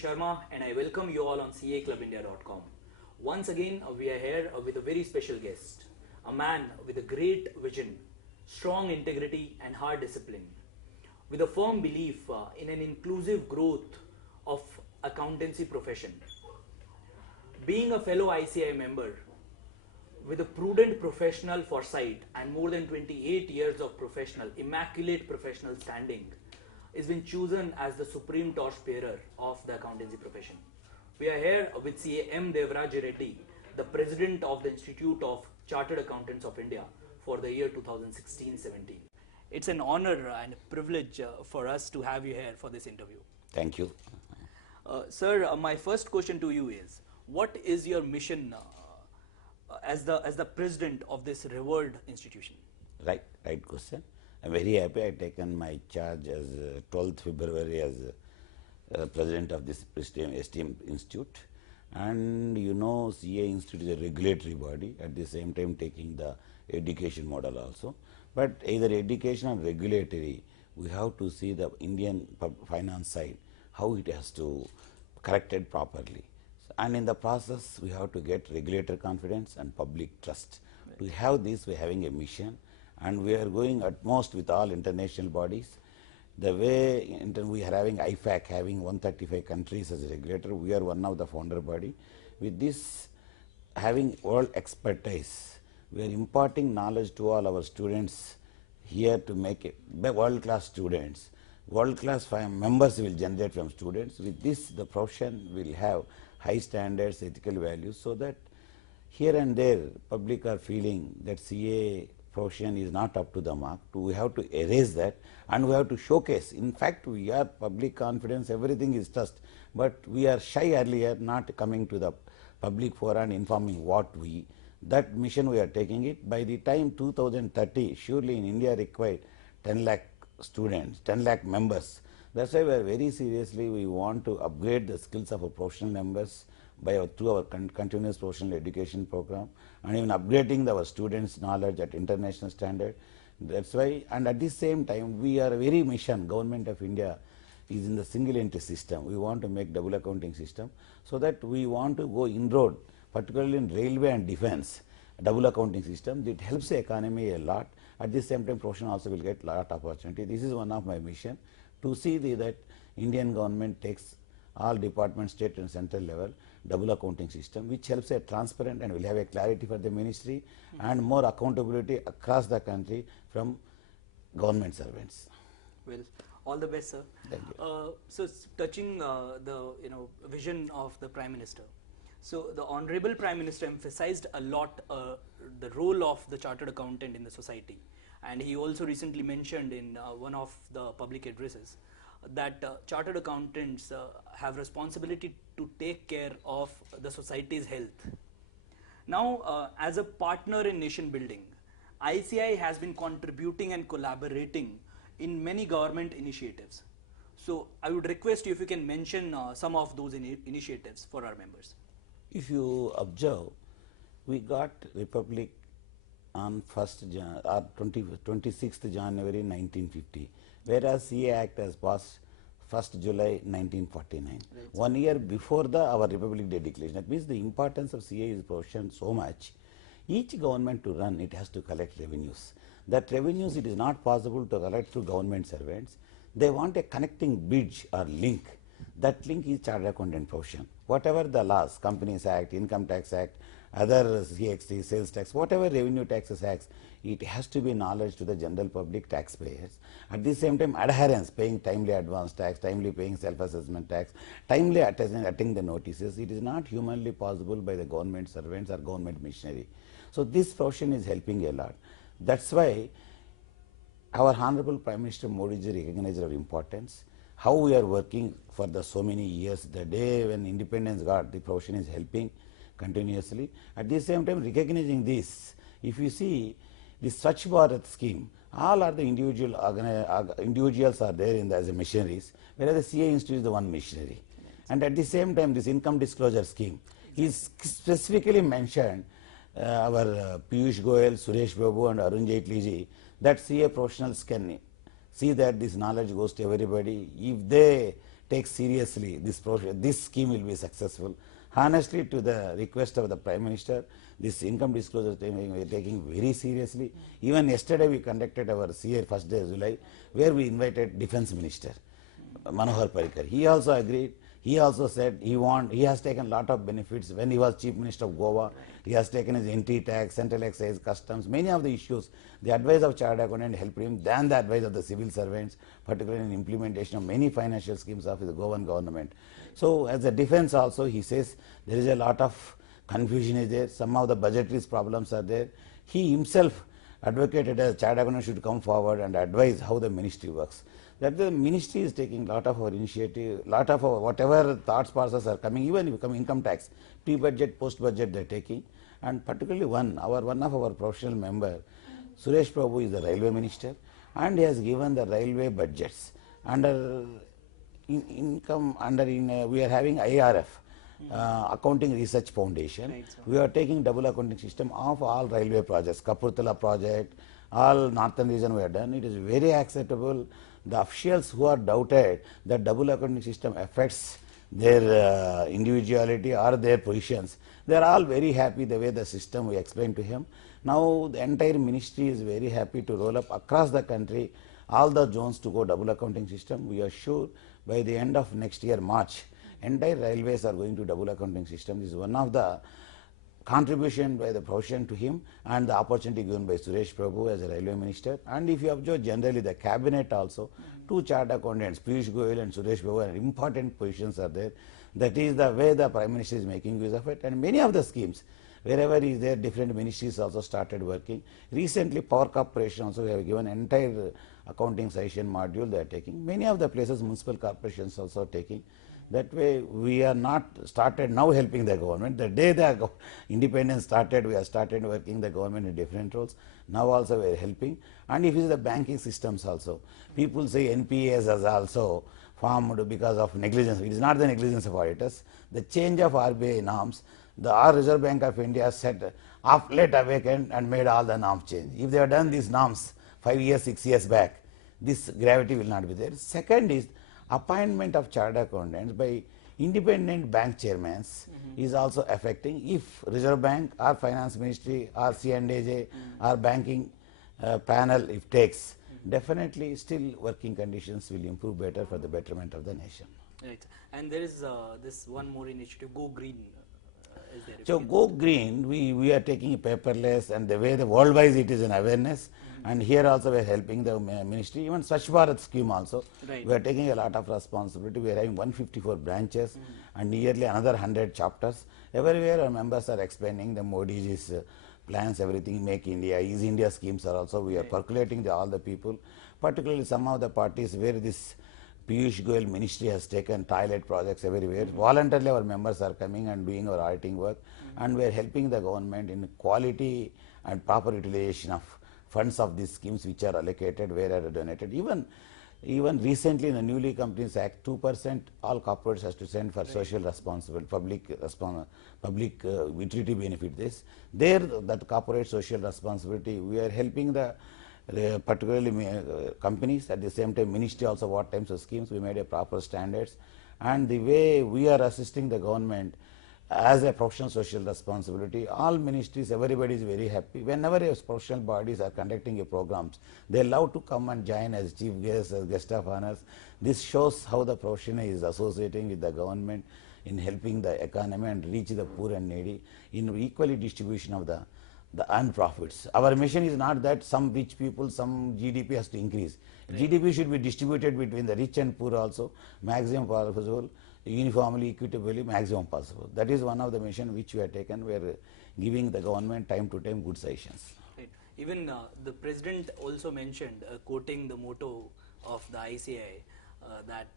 Sharma and I welcome you all on CAclubindia.com. Once again, we are here with a very special guest, a man with a great vision, strong integrity and hard discipline, with a firm belief in an inclusive growth of accountancy profession. Being a fellow ICAI member, with a prudent professional foresight and more than 28 years of immaculate professional standing, is been chosen as the supreme torchbearer of the accountancy profession. We are here with CA M Devaraja Reddy, the President of the Institute of Chartered Accountants of India for the year 2016-17. It's an honor and a privilege for us to have you here for this interview. Thank you. Sir, my first question to you is, what is your mission as the President of this revered institution? Right question. I'm very happy I taken my charge as 12th February as President of this esteemed institute. And you know, CA Institute is a regulatory body, at the same time taking the education model also. But either education or regulatory, we have to see the Indian finance side, how it has to corrected properly. And in the process, we have to get regulator confidence and public trust. Right. To have this, we are having a mission, and we are going utmost with all international bodies. The way we are having IFAC, having 135 countries as a regulator, we are one of the founder body. With this, having world expertise, we are imparting knowledge to all our students here to make it world-class students. World-class members will generate from students. With this, the profession will have high standards, ethical values, so that here and there, public are feeling that CA profession is not up to the mark. We have to erase that, and we have to showcase. In fact, we are public confidence, everything is trust, but we are shy earlier, not coming to the public forum and informing what we. That mission we are taking it. By the time 2030, surely in India required 10 lakh students, 10 lakh members. That's why we are very seriously, we want to upgrade the skills of our professional members through our continuous professional education program, and even upgrading our students' knowledge at international standard. That's why, and at the same time, we are very mission, Government of India is in the single entry system. We want to make double accounting system, so that we want to go inroad, particularly in railway and defense, double accounting system. It helps the economy a lot. At the same time, profession also will get lot of opportunity. This is one of my mission, to see that Indian government takes all departments, state and central level, double accounting system, which helps a transparent and will have a clarity for the ministry and more accountability across the country from government servants. Well, all the best, sir. Thank you. So touching the vision of the Prime Minister. So the Honorable Prime Minister emphasized a lot the role of the chartered accountant in the society, and he also recently mentioned in one of the public addresses that chartered accountants have responsibility to take care of the society's health. Now, as a partner in nation building, ICAI has been contributing and collaborating in many government initiatives. So I would request you if you can mention some of those initiatives for our members. If you observe, we got Republic on 26th January 1950, whereas CA Act has passed 1st July 1949. Right. 1 year before our Republic Day declaration. That means the importance of CA is profession so much. Each government to run, it has to collect revenues. That revenues, it is not possible to collect through government servants. They want a connecting bridge or link. That link is chartered accountant profession. Whatever the laws, Companies Act, Income Tax Act, other CXT, sales tax, whatever revenue taxes acts, it has to be knowledge to the general public taxpayers. At the same time, adherence, paying timely advance tax, timely paying self-assessment tax, timely attending the notices. It is not humanly possible by the government servants or government machinery. So this profession is helping a lot. That's why our Honorable Prime Minister Modi ji recognized our importance. How we are working for so many years. The day when independence got, the profession is helping continuously. At the same time, recognizing this, if you see the Swachh Bharat scheme, all are the individuals are there as a missionaries, whereas the CA Institute is the one missionary. And at the same time, this income disclosure scheme is specifically mentioned our Piyush Goyal, Suresh Babu and Arun Jaitley ji, that CA professionals can see that this knowledge goes to everybody. If they takes seriously this scheme will be successful. Honestly, to the request of the Prime Minister, this income disclosure thing we are taking very seriously. Even yesterday we conducted our CA first day of July, where we invited Defence Minister Manohar Parrikar. He also agreed. He also said he has taken a lot of benefits. When he was Chief Minister of Goa, he has taken his entry tax, central excise, customs, many of the issues. The advice of Chartered Accountant helped him than the advice of the civil servants, particularly in implementation of many financial schemes of the Goan government. So as a defense also, he says there is a lot of confusion is there, some of the budgetary problems are there. He himself advocated as Chartered Accountant should come forward and advise how the ministry works. That the ministry is taking lot of our initiative, lot of our whatever thoughts process are coming, even if come income tax, pre-budget, post-budget they are taking, and particularly one of our professional member, Suresh Prabhu is the railway minister, and he has given the railway budgets under we are having IRF, Accounting Research Foundation. Right, we are taking double accounting system of all railway projects, Kapurthala project, all northern region we have done. It is very acceptable. The officials who are doubted that double accounting system affects their individuality or their positions, they are all very happy the way the system we explained to him. Now the entire ministry is very happy to roll up across the country all the zones to go double accounting system. We are sure by the end of next year March, entire railways are going to double accounting system. This is one of the contribution by the profession to him and the opportunity given by Suresh Prabhu as a railway minister. And if you observe generally the cabinet also, two chartered accountants, Piyush Goyal and Suresh Prabhu, and important positions are there. That is the way the Prime Minister is making use of it. And many of the schemes, wherever he is there, different ministries also started working. Recently, Power Corporation also we have given entire accounting session module they are taking. Many of the places municipal corporations also taking. That way we are not started now helping the government. The day the independence started, we have started working the government in different roles. Now also we are helping. And if it is the banking systems also, people say NPAs has also formed because of negligence. It is not the negligence of auditors. The change of RBI norms, the Reserve Bank of India said of late awakened and made all the norms change. If they have done these norms 5 years, 6 years back, this gravity will not be there. Second is appointment of chartered accountants by independent bank chairmen is also affecting. If Reserve Bank or Finance Ministry or C&AJ or banking panel if takes, definitely still working conditions will improve better for the betterment of the nation. Right. And there is this one more initiative, Go Green. Is there? So Go Green, we are taking paperless, and the way the worldwide it is an awareness, and here also we are helping the ministry. Even Swachh Bharat scheme also, Right. we are taking a lot of responsibility. We are having 154 branches and nearly another 100 chapters. Everywhere our members are explaining the Modi's plans, everything, Make India, Ease India schemes are also, we are percolating all the people, particularly some of the parties where this Piyush Goyal ministry has taken toilet projects everywhere. Voluntarily our members are coming and doing our auditing work, and we are helping the government in quality and proper utilization of funds of these schemes which are allocated, where are donated. Even recently in the Newly Companies Act, 2% all corporates has to send for social responsibility, public utility benefit. There that corporate social responsibility, we are helping the particularly companies. At the same time, ministry also what types of schemes we made a proper standards, and the way we are assisting the government as a professional social responsibility. All ministries, everybody is very happy. Whenever professional bodies are conducting a programs, they love to come and join as chief guests, as guest of honors. This shows how the profession is associating with the government in helping the economy and reach the poor and needy in equally distribution of the earned profits. Our mission is not that some rich people, some GDP has to increase. GDP should be distributed between the rich and poor also, maximum possible, uniformly, equitably, maximum possible. That is one of the mission which we have taken. We are giving the government time to time good suggestions. Right. Even the president also mentioned, quoting the motto of the ICAI, that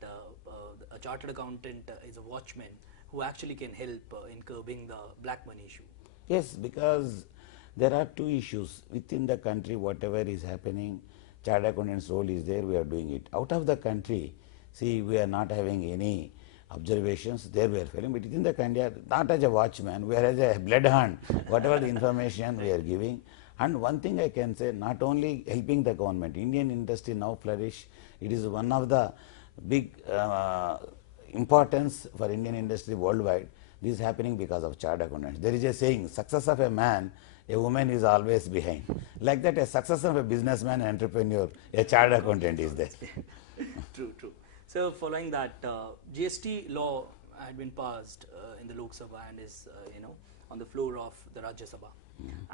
a chartered accountant is a watchman who actually can help in curbing the black money issue. Yes, because there are two issues within the country. Whatever is happening, chartered accountant's role is there. We are doing it. Out of the country, see, we are not having any observations. There we are failing. But within the country, not as a watchman, we are as a bloodhound. Whatever the information we are giving. And one thing I can say, not only helping the government, Indian industry now flourish. It is one of the big importance for Indian industry worldwide. This is happening because of chartered accountants. There is a saying, success of a man, a woman is always behind. Like that, a success of a businessman, an entrepreneur, a chartered accountant is there. True, true. So following that, GST law had been passed in the Lok Sabha and is, on the floor of the Rajya Sabha.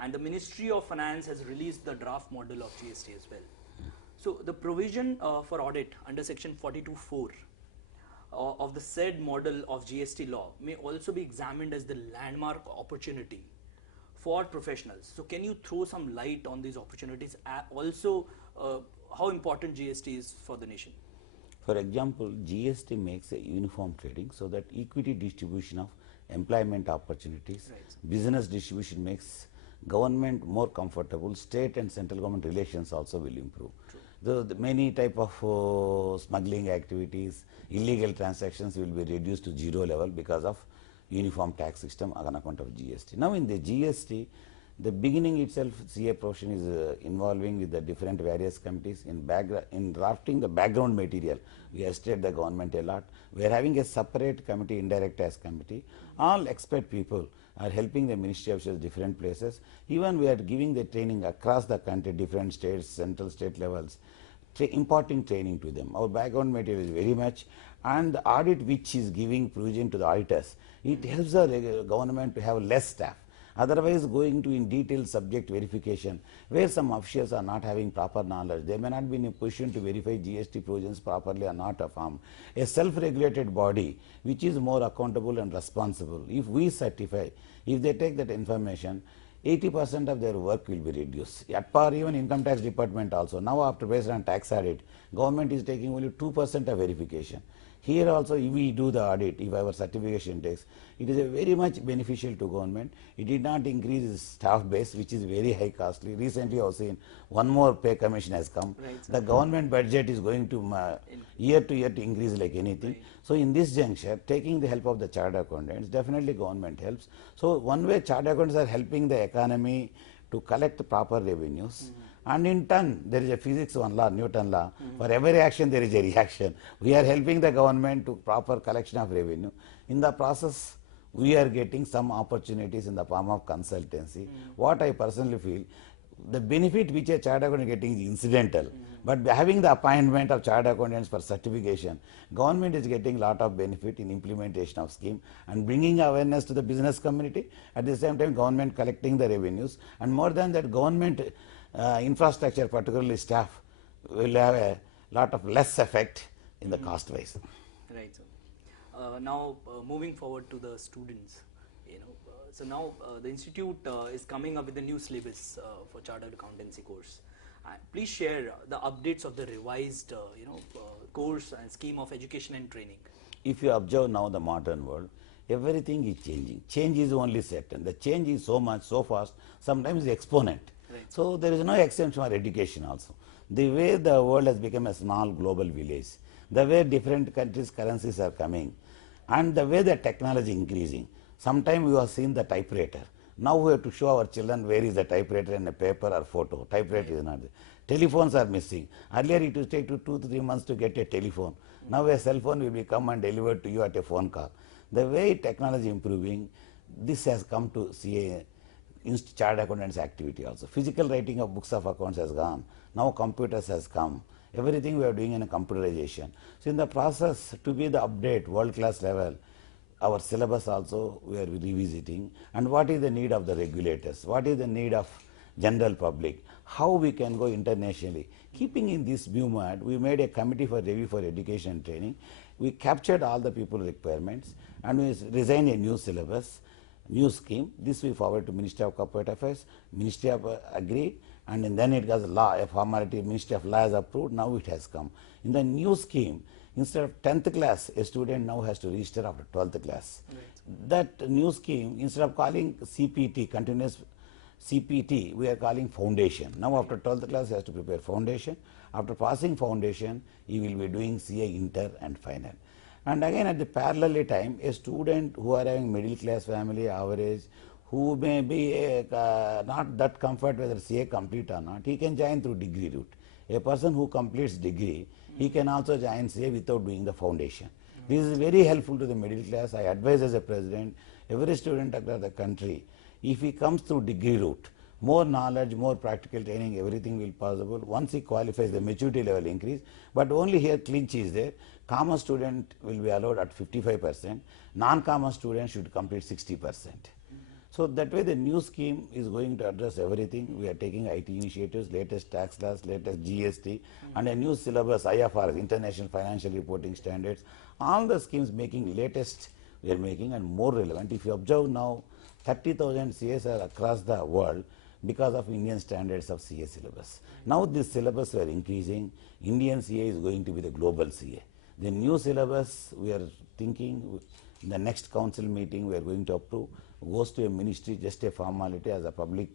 And the Ministry of Finance has released the draft model of GST as well. So the provision for audit under section 42(4) of the said model of GST law may also be examined as the landmark opportunity for professionals. So can you throw some light on these opportunities? Also, how important GST is for the nation? For example, GST makes a uniform trading so that equity distribution of employment opportunities, business distribution makes government more comfortable, state and central government relations also will improve. The many type of smuggling activities, illegal transactions will be reduced to zero level because of uniform tax system on account of GST. Now in the GST, the beginning itself CA profession is involving with the different various committees in drafting the background material. We assisted the government a lot. We are having a separate committee, indirect tax committee. All expert people are helping the ministry officials different places. Even we are giving the training across the country, different states, central state levels, imparting training to them. Our background material is very much, and the audit which is giving provision to the auditors, it helps the government to have less staff. Otherwise, going to in detailed subject verification, where some officials are not having proper knowledge, they may not be in a position to verify GST provisions properly or not form. A self-regulated body which is more accountable and responsible, if we certify, if they take that information, 80% of their work will be reduced. At par, even income tax department also. Now after based on tax audit, government is taking only 2% of verification. Here also, if we do the audit, if our certification takes, it is a very much beneficial to government. It did not increase its staff base, which is very high costly. Recently, I have seen one more pay commission has come. Right, the government budget is going to year to increase like anything. Right. So in this juncture, taking the help of the chartered accountants, definitely government helps. So one way chartered accountants are helping the economy to collect proper revenues. And in turn, there is a physics one law, Newton law. For every action, there is a reaction. We are helping the government to proper collection of revenue. In the process, we are getting some opportunities in the form of consultancy. What I personally feel, the benefit which a chartered accountant is getting is incidental. But having the appointment of chartered accountants for certification, government is getting lot of benefit in implementation of scheme and bringing awareness to the business community. At the same time, government collecting the revenues, and more than that, government infrastructure, particularly staff, will have a lot of less effect in the cost wise. Right. Now moving forward to the students, so now the institute is coming up with a new syllabus for Chartered Accountancy Course. Please share the updates of the revised, course and scheme of education and training. If you observe now the modern world, everything is changing. Change is only certain. The change is so much, so fast, sometimes exponent. Right. So there is no exemption for education also. The way the world has become a small global village, the way different countries' currencies are coming, and the way the technology increasing. Sometimes we have seen the typewriter. Now we have to show our children where is the typewriter in a paper or photo. Typewriter is not there. Telephones are missing. Earlier it used to take 2 to 3 months to get a telephone. Now a cell phone will be come and delivered to you at a phone call. The way technology improving, this has come to CA Chartered Accountants activity also. Physical writing of books of accounts has gone. Now computers has come. Everything we are doing in a computerization. So in the process to be the update world class level, our syllabus also we are revisiting, and what is the need of the regulators, what is the need of general public, how we can go internationally. Keeping in this movement, we made a committee for review for education and training. We captured all the people requirements and we designed a new syllabus, new scheme. This we forward to Ministry of Corporate Affairs, Ministry of agreed, and then it was law, a formality, Ministry of Law has approved, now it has come. In the new scheme, instead of 10th class, a student now has to register after 12th class. Right. That new scheme, instead of calling CPT, continuous CPT, we are calling foundation. Now after 12th class, he has to prepare foundation. After passing foundation, he will be doing CA inter and final. And again at the parallel time, a student who are having middle class family, average, who may be not that comfort whether CA complete or not, he can join through degree route. A person who completes degree, he can also join CA without doing the foundation. This is very helpful to the middle class. I advise as a president, every student across the country, if he comes through degree route, more knowledge, more practical training, everything will possible. Once he qualifies, the maturity level increase. But only here clinch is there. Commerce student will be allowed at 55%. Non-commerce student should complete 60%. So that way the new scheme is going to address everything. We are taking IT initiatives, latest tax laws, latest GST, and a new syllabus, IFRS, International Financial Reporting Standards. All the schemes making latest we are making and more relevant. If you observe now, 30,000 CAs are across the world because of Indian standards of CA syllabus. Now this syllabus we are increasing. Indian CA is going to be the global CA. The new syllabus we are thinking in the next council meeting we are going to approve, goes to a ministry, just a formality as a public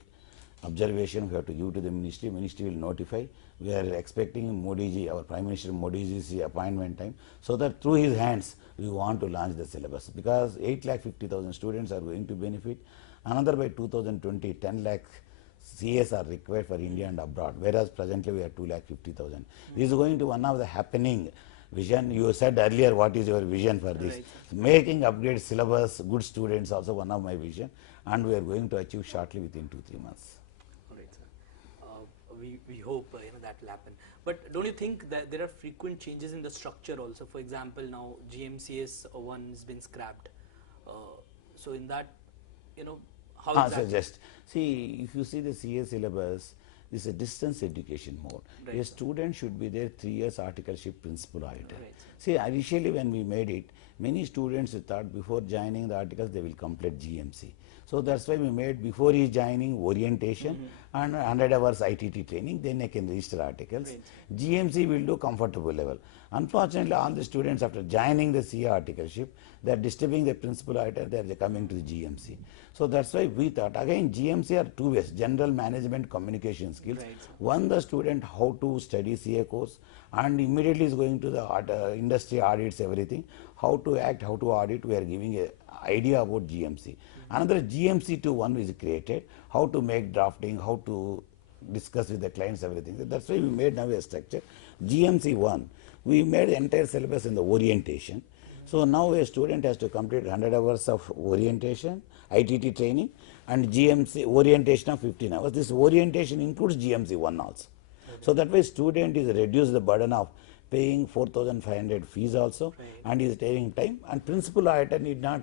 observation we have to give to the ministry. Ministry will notify. We are expecting Modi ji, our Prime Minister Modi ji's appointment time, so that through his hands we want to launch the syllabus, because 8,50,000 students are going to benefit. Another by 2020, 10 lakh CAs are required for India and abroad, whereas presently we are 2,50,000. This is going to one of the happening vision. You said earlier what is your vision for this. Right. Making upgrade syllabus, good students also one of my vision, and we are going to achieve shortly within 2-3 months. All right, sir. We hope that will happen. But don't you think that there are frequent changes in the structure also? For example, now GMCS 1 has been scrapped. So in that, how is that? Just see, if you see the CA syllabus, this is a distance education mode. Right. A student should be there 3 years articleship principal auditor. Right. See, initially when we made it, many students thought before joining the articles they will complete GMC. So that's why we made before he joining orientation and 100 hours ITT training, then I can register articles. Right. GMC will do comfortable level. Unfortunately, all the students after joining the CA articleship, they are disturbing the principal auditor, they are coming to the GMC. So that's why we thought, again GMC are two ways, general management communication skills. Right. One, the student how to study CA course, and immediately is going to the industry audits everything, how to act, how to audit, we are giving a idea about GMC. Another GMC 2.1 is created, how to make drafting, how to discuss with the clients, everything. That's why we made now a structure. GMC 1, we made the entire syllabus in the orientation. So now a student has to complete 100 hours of orientation, ITT training, and GMC orientation of 15 hours. This orientation includes GMC 1 also. So that way student is reduce the burden of paying 4,500 fees also, and is taking time, and principal auditor need not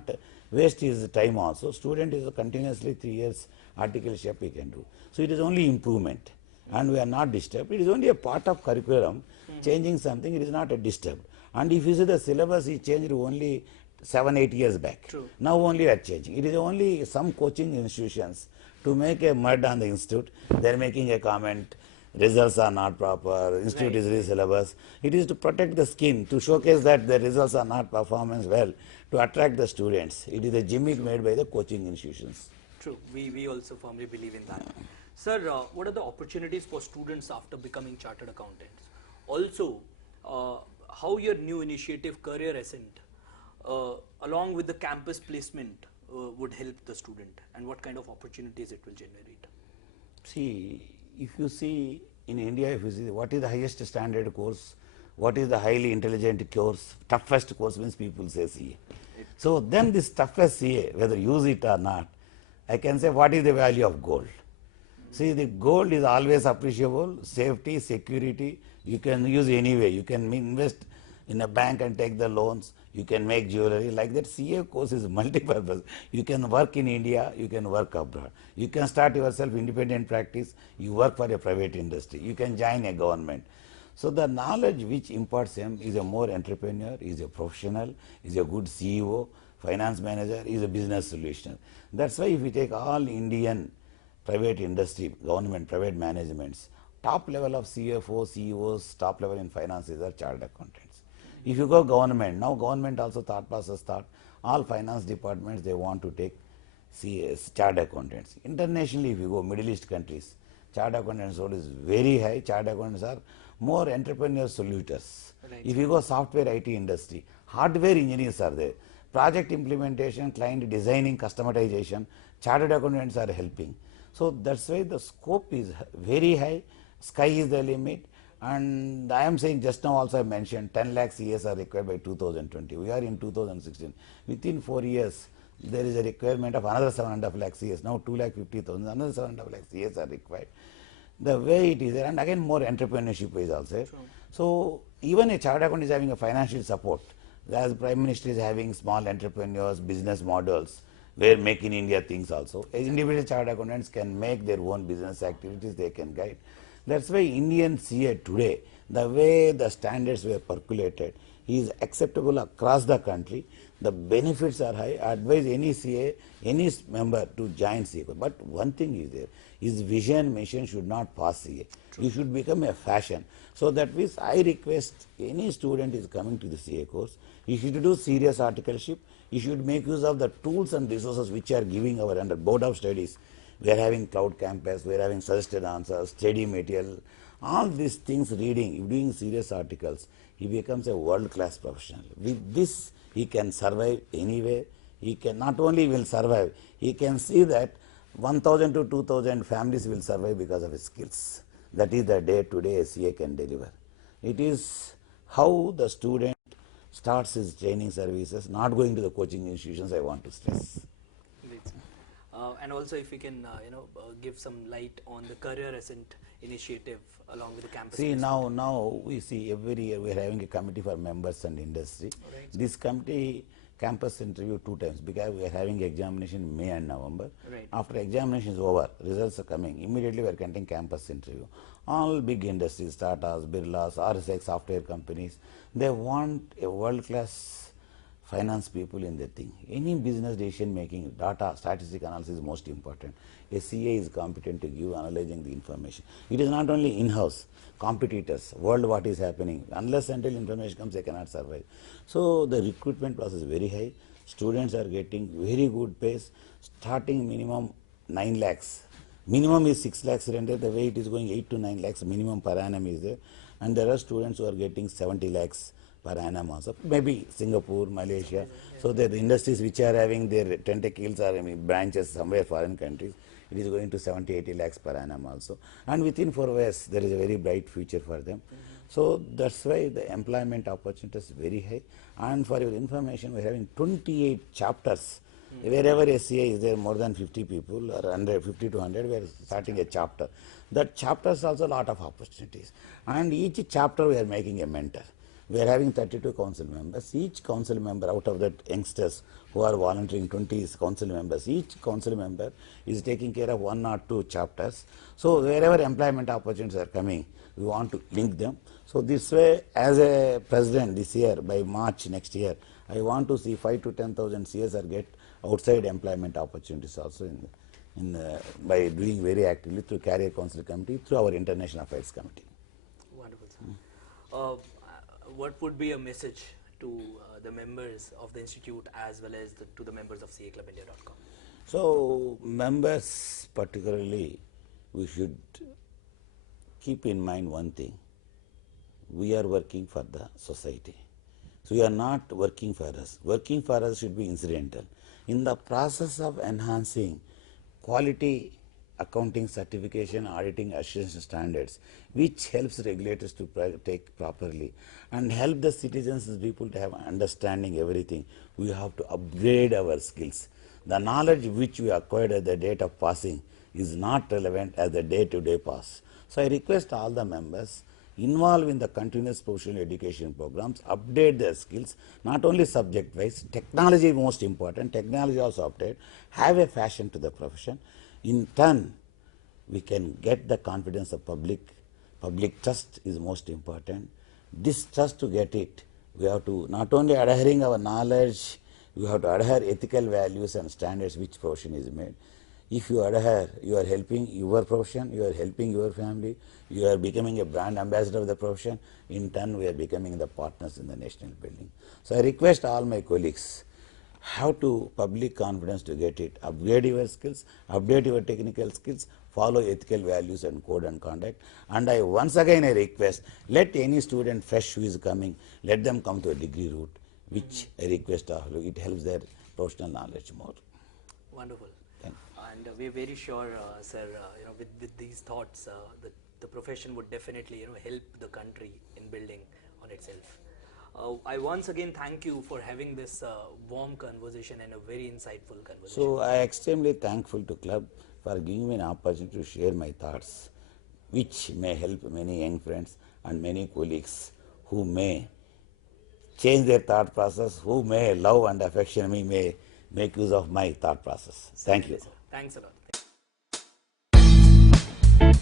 waste his time also. Student is continuously 3 years articleship he can do. So it is only improvement, and we are not disturbed. It is only a part of curriculum, changing something, it is not a disturbed. And if you see the syllabus is changed only 7-8 years back. True. Now only are changing. It is only some coaching institutions to make a mud on the institute. They are making a comment, results are not proper, institute is re-syllabus. It is to protect the skin, to showcase that the results are not performance well, to attract the students. It is a gimmick made by the coaching institutions. True. We also firmly believe in that. Sir, what are the opportunities for students after becoming chartered accountants? Also, how your new initiative, Career Ascent, along with the campus placement would help the student, and what kind of opportunities it will generate? See, if you see in India, if you see what is the highest standard course, what is the highly intelligent course, toughest course means people say CA. So then this toughest CA, whether use it or not, I can say what is the value of gold. See, the gold is always appreciable, safety, security, you can use anyway. You can invest in a bank and take the loans, you can make jewelry. Like that, CA course is multi-purpose. You can work in India, you can work abroad. You can start yourself independent practice, you work for a private industry, you can join a government. So the knowledge which imparts him is a more entrepreneur, is a professional, is a good CEO, finance manager, is a business solution. That's why if we take all Indian private industry, government, private managements, top level of CFO, CEOs, top level in finances are chartered accountants. If you go government, now government also thought process thought, all finance departments they want to take CS, chartered accountants. Internationally, if you go Middle East countries, chartered accountants role is very high. Chartered accountants are more entrepreneur solutors. Right. If you go software IT industry, hardware engineers are there. Project implementation, client designing, customization, chartered accountants are helping. So that's why the scope is very high, sky is the limit, And I am saying just now also I mentioned 10 lakh CAs are required by 2020. We are in 2016. Within 4 years, there is a requirement of another 7.5 lakh CAs. Now 2,50,000, another 7.5 lakh CAs are required. The way it is there, and again more entrepreneurship is also. True. So even a chartered accountant is having a financial support. As Prime Minister is having small entrepreneurs, business models, where Make in India things also. Individual chartered accountants can make their own business activities, they can guide. That's why Indian CA today, the way the standards were percolated, is acceptable across the country. The benefits are high. I advise any CA, any member to join CA. But one thing is there, his vision, mission should not pass CA. True. You should become a fashion. So that means I request any student is coming to the CA course, he should do serious articleship. He should make use of the tools and resources which are giving our under Board of Studies. We are having cloud campus, we are having suggested answers, study material, all these things reading, doing serious articles, he becomes a world-class professional. With this, he can survive anywhere. He can not only will survive, he can see that 1,000 to 2,000 families will survive because of his skills. That is the day-to-day a CA can deliver. It is how the student starts his training services, not going to the coaching institutions, I want to stress. Great. And also if we can, give some light on the career ascent initiative along with the campus. See, now we see every year we are having a committee for members and industry. Right. This committee campus interview 2 times because we are having examination in May and November. Right. After examination is over, results are coming. Immediately we are conducting campus interview. All big industries, Tatas, Birlas, RSX, software companies, they want a world-class finance people in the thing. Any business decision making, data, statistic analysis is most important. A CA is competent to give analyzing the information. It is not only in-house, competitors, world what is happening. Unless until information comes, they cannot survive. So the recruitment process is very high. Students are getting very good pace. Starting minimum 9 lakhs. Minimum is 6 lakhs rented. The way it is going 8 to 9 lakhs minimum per annum is there. And there are students who are getting 70 lakhs per annum also. Maybe Singapore, Malaysia. So the industries which are having their tentacles or branches somewhere foreign countries, it is going to 70, 80 lakhs per annum also. And within 4 years, there is a very bright future for them. So that's why the employment opportunity is very high. And for your information, we are having 28 chapters. Wherever a CA is there, more than 50 people or 50 to 100, we are starting a chapter. That chapter is also a lot of opportunities. And each chapter we are making a mentor. We are having 32 council members. Each council member out of that youngsters who are volunteering, 20 council members, each council member is taking care of 1 or 2 chapters. So wherever employment opportunities are coming, we want to link them. So this way, as a president this year, by March next year, I want to see 5 to 10,000 CSR get outside employment opportunities also by doing very actively through Career Council Committee, through our International Affairs Committee. Wonderful, sir. What would be a message to the members of the institute as well as to the members of CAclubindia.com? So members particularly, we should keep in mind one thing. We are working for the society. So we are not working for us. Working for us should be incidental. In the process of enhancing quality accounting certification, auditing assurance standards, which helps regulators to take properly and help the citizens and people to have understanding everything, we have to upgrade our skills. The knowledge which we acquired at the date of passing is not relevant as the day-to-day pass. So I request all the members involved in the continuous professional education programs, update their skills, not only subject-wise, technology is most important, technology also update, have a fashion to the profession. In turn, we can get the confidence of public. Public trust is most important. This trust, to get it, we have to not only adhering our knowledge, we have to adhere ethical values and standards which profession is made. If you adhere, you are helping your profession, you are helping your family, you are becoming a brand ambassador of the profession. In turn, we are becoming the partners in the national building. So I request all my colleagues, have to public confidence to get it. Upgrade your skills, update your technical skills, follow ethical values and code and conduct. And I once again I request, let any student fresh who is coming, let them come to a degree route, which I request all. It helps their professional knowledge more. Wonderful. And we're very sure, sir, with these thoughts, the the profession would definitely help the country in building on itself. I once again thank you for having this warm conversation and a very insightful conversation. So I am extremely thankful to club for giving me an opportunity to share my thoughts, which may help many young friends and many colleagues who may change their thought process, who may love and affection me, may make use of my thought process. Thank you. Thanks a lot. Thank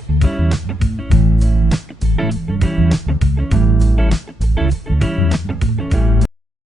you.